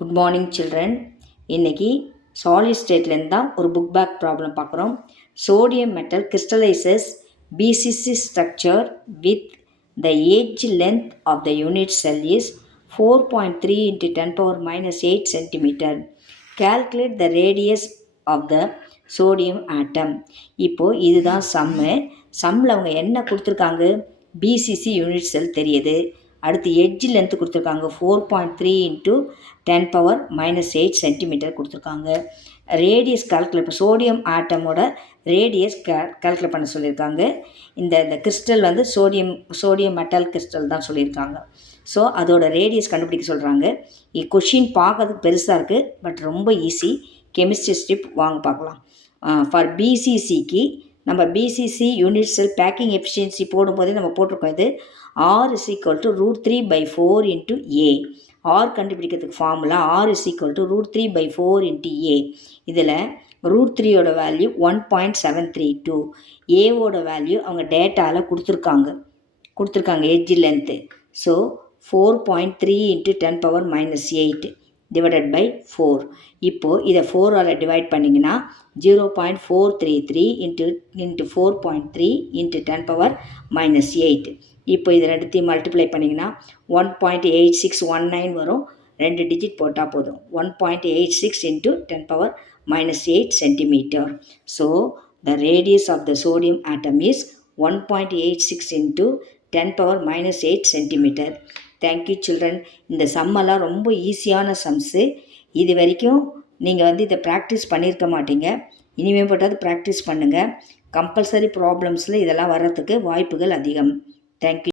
Good morning children. இன்றைக்கி solid ஸ்டேட்லேருந்து தான் ஒரு புக் பேக் ப்ராப்ளம் பார்க்குறோம். Sodium metal crystallises BCC structure with the edge length of the unit cell is 4.3 into 10⁻⁸ centimeter. Calculate the radius of the sodium atom. இப்போது இதுதான் சம்மில் அவங்க என்ன கொடுத்துருக்காங்க? பிசிசி யூனிட் செல் தெரியுது. அடுத்து எட்ஜ் லென்த்து கொடுத்துருக்காங்க 4.3 into 10⁻⁸ சென்டிமீட்டர் கொடுத்துருக்காங்க. ரேடியஸ் கால்குலேட் சோடியம் ஆட்டமோட ரேடியஸ் கால்குலேட் பண்ண சொல்லியிருக்காங்க. இந்த கிறிஸ்டல் வந்து சோடியம் மெட்டல் கிறிஸ்டல் தான் சொல்லியிருக்காங்க. ஸோ அதோட ரேடியஸ் கண்டுபிடிக்க சொல்கிறாங்க. கொஷின் பார்க்கறதுக்கு பெருசாக இருக்குது, பட் ரொம்ப ஈஸி. கெமிஸ்ட்ரி ஸ்ட்ரிப் வாங்க பார்க்கலாம். ஃபார் பிசிசிக்கு நம்ம BCC unit cell packing efficiency போடும்போதே நம்ம போட்டிருக்கோம். இது R is equal to √3/4 into A. R கண்டுபிடிக்கிறதுக்கு formula R is equal to √3/4 into A. இதில் √3யோட வேல்யூ 1.732. ஏவோட வேல்யூ அவங்க டேட்டாவில் கொடுத்துருக்காங்க edge length. So 4.3 into 10⁻⁸ divided by 4. இப்போது இதை 4ஆல் டிவைட் பண்ணிங்கன்னா 0.433 into 4.3 into 10⁻⁸. இப்போ இது ரெண்டுத்தையும் மல்டிப்ளை பண்ணிங்கன்னா 1.8619 வரும். 2 டிஜிட் போட்டால் போதும். 1.86 into 10⁻⁸ centimetre. So the radius of the sodium atom is 1.86 into 10⁻⁸ centimetre. Thank you children. இந்த சம்மெல்லாம் ரொம்ப ஈஸியான சம்ஸு. இது வரைக்கும் நீங்கள் இதை ப்ராக்டிஸ் பண்ணியிருக்க மாட்டீங்க. இனிமேல் போட்டாவது ப்ராக்டிஸ் பண்ணுங்கள். கம்பல்சரி ப்ராப்ளம்ஸில் இதெல்லாம் வர்றதுக்கு வாய்ப்புகள் அதிகம். தேங்க்யூ.